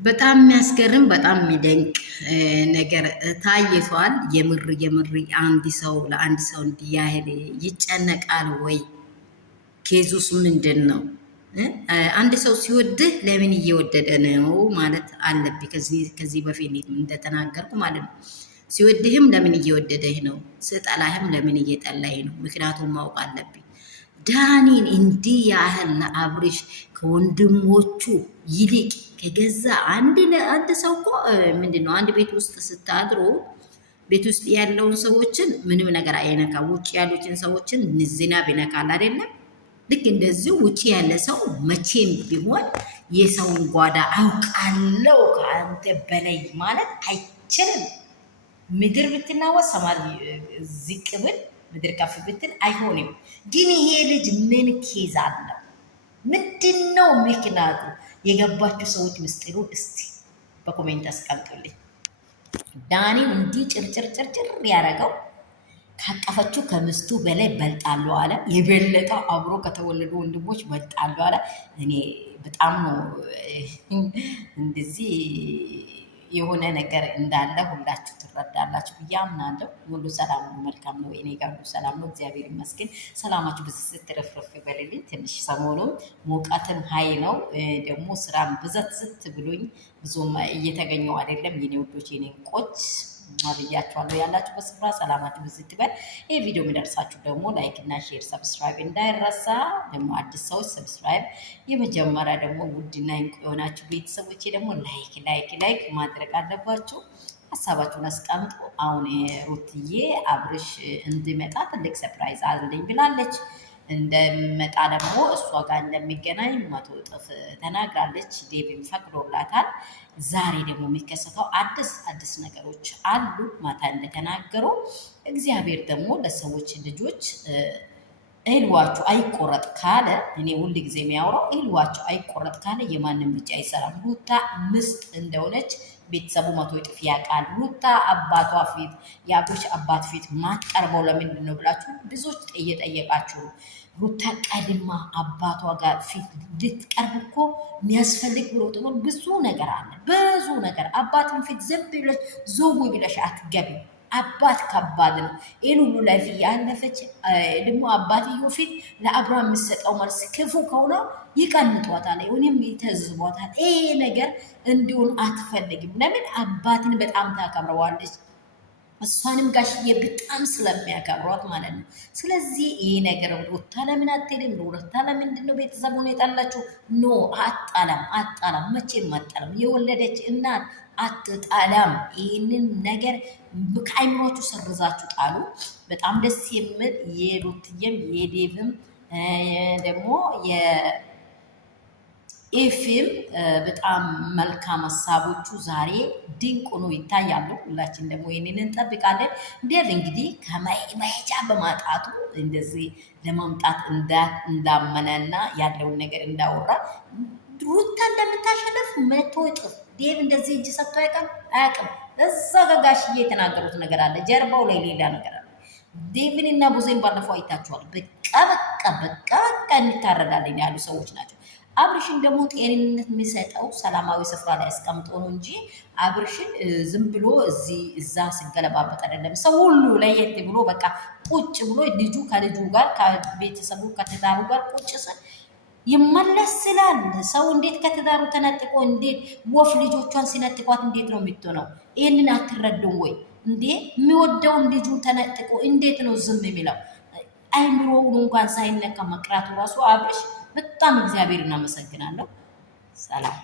በጣም የሚያስገርም በጣም የሚደንቅ ነገር ታይቷል። የምር አንድ ሰው ለአንድ ሰው እንዲህ ያህል ይጨነቃል ወይ? ኬዙስ ምንድን ነው? አንድ ሰው ሲወድህ ለምን እየወደደ ነው ማለት አለብኝ። ከዚህ በፊት እንደተናገርኩ ማለት ነው። ሲወድህም ለምን እየወደደህ ነው? ስጠላህም ለምን እየጠላህ ነው? ምክንያቱም ማወቅ አለብኝ። ዳኒን እንዲህ ያህል ለአብርሽ ከወንድሞቹ ይልቅ ከገዛ አንድ ሰው እኮ ምንድን ነው አንድ ቤት ውስጥ ስታድሩ ቤት ውስጥ ያለውን ሰዎችን ምንም ነገር አይነካ። ውጭ ያሉትን ሰዎችን ዝናብ ይነካል አይደለም? ልክ እንደዚሁ ውጭ ያለ ሰው መቼም ቢሆን የሰውን ጓዳ አውቃለው ከአንተ በላይ ማለት አይችልም። ምድር ብትናወጥ ሰማይ ዝቅ ብል ምድር ከፍ ብትል አይሆንም። ግን ይሄ ልጅ ምን ኬዝ አለው? ምንድን ነው ምክንያቱ? የገባችሁ ሰዎች ምስጢሩ እስቲ በኮሜንት አስቀምጡልኝ። ዳኒን እንዲህ ጭርጭር ያደረገው ካቀፈችው ከምስቱ በላይ በልጣለሁ አለ። የበለጠ አብሮ ከተወለዱ ወንድሞች በልጣለሁ አለ። እኔ በጣም ነው እንደዚህ የሆነ ነገር እንዳለ ሁላችሁ ትረዳላችሁ ብዬ አምናለሁ። ሁሉ ሰላም ነው፣ መልካም ነው። እኔ ጋር ሁሉ ሰላም ነው፣ እግዚአብሔር ይመስገን። ሰላማችሁ ብዙ ስትረፍረፍ ይበልልኝ። ትንሽ ሰሞኑን ሙቀትም ሀይ ነው፣ ደግሞ ስራም ብዛት ዝት ብሎኝ ብዙም እየተገኘው አይደለም። የኔ ውዶች፣ የኔ እንቆች ብያችኋለሁ። ያላችሁ በስፍራ ሰላማችሁ ብዙ ትበል። ይህ ቪዲዮ የሚደርሳችሁ ደግሞ ላይክ እና ሼር ሰብስክራይብ እንዳይረሳ። ደግሞ አዲስ ሰዎች ሰብስክራይብ፣ የመጀመሪያ ደግሞ ውድና እንቁ የሆናችሁ ቤተሰቦቼ ደግሞ ላይክ ማድረግ አለባችሁ። ሀሳባችሁን አስቀምጡ። አሁን ሩትዬ አብርሽ እንዲመጣ ትልቅ ሰርፕራይዝ አለኝ ብላለች። እንደመጣ ደግሞ እሷ ጋር እንደሚገናኝ 100 እጥፍ ተናግራለች። ዴቪም ፈቅዶላታል። ዛሬ ደግሞ የሚከሰተው አዲስ ነገሮች አሉ። ማታ እንደተናገሩ እግዚአብሔር ደግሞ ለሰዎች ልጆች እህልዋቸው አይቆረጥ ካለ፣ እኔ ሁል ጊዜ የሚያወራው እህልዋቸው አይቆረጥ ካለ የማንም ልጅ አይሰራም። ሩታ ምስጥ እንደሆነች ቤተሰቡ 100 እጥፍ ያውቃል። ሩታ አባቷ ፊት የአብርሽ አባት ፊት ማቀርበው ለምንድን ነው ብላችሁ ብዙዎች እየጠየቃችሁ ነው። ሩታ ቀድማ አባቷ ጋር ፊት ልትቀርብ እኮ የሚያስፈልግ ብሎ ብዙ ነገር አለ። ብዙ ነገር አባትን ፊት ዝም ብለሽ ዞው ብለሽ አትገቢ። አባት ከባድ ነው። ይህን ሁሉ ላይፍ እያለፈች ደግሞ አባትዮ ፊት ለአብርሃም የምሰጠው መልስ ክፉ ከሆነ ይቀንጧታል፣ ወይም ይተዝቧታል። ይሄ ነገር እንዲሆን አትፈልግም። ለምን? አባትን በጣም ታከብረዋለች። እሷንም ጋሽዬ በጣም ስለሚያከብሯት ማለት ነው። ስለዚህ ይሄ ነገር ሩታ ለምን አትሄድም? ሩታ ለምንድን ነው ቤተሰቡን የጣላችሁ? ኖ አጣላም፣ መቼም አጣላም። የወለደች እናት አትጣላም። ይህንን ነገር ከአይምሯችሁ ሰርዛችሁ ጣሉ። በጣም ደስ የሚል የሩትዬም የዴቭም ደግሞ ኤፍኤም በጣም መልካም ሀሳቦቹ ዛሬ ድንቅ ሆኖ ይታያሉ። ሁላችን ደግሞ ይህንን እንጠብቃለን። ዴቭ እንግዲህ ከመሄጃ በማጣቱ እንደዚህ ለማምጣት እንዳመነና ያለውን ነገር እንዳወራ ሩታ እንደምታሸነፍ 100 እጥፍ ዴቭ እንደዚህ እጅ ሰጥቶ አያውቅም። እዛ ጋጋሽዬ የተናገሩት ነገር አለ፣ ጀርባው ላይ ሌላ ነገር አለ። ዴቭን እና ቡዜን ባለፈው አይታችኋል። በቃ እንታረዳለን ያሉ ሰዎች ናቸው። አብርሽን ደግሞ ጤንነት የሚሰጠው ሰላማዊ ስፍራ ላይ አስቀምጦ ነው እንጂ አብርሽን ዝም ብሎ እዛ ሲገለባበጥ አይደለም። ሰው ሁሉ ለየት ብሎ በቃ ቁጭ ብሎ ከልጁ ጋር ከቤተሰቡ ከትዳሩ ጋር ቁጭ ስል ይመለስ ስላል ሰው እንዴት ከትዳሩ ተነጥቆ እንዴት ወፍ ልጆቿን ሲነጥቋት እንዴት ነው የምትሆነው? ይህንን አትረዱም ወይ እንዴ? የሚወደውን ልጁን ተነጥቆ እንዴት ነው ዝም የሚለው? አይምሮውን እንኳን ሳይነካ መቅራቱ ራሱ አብርሽ በጣም እግዚአብሔር እናመሰግናለሁ። ሰላም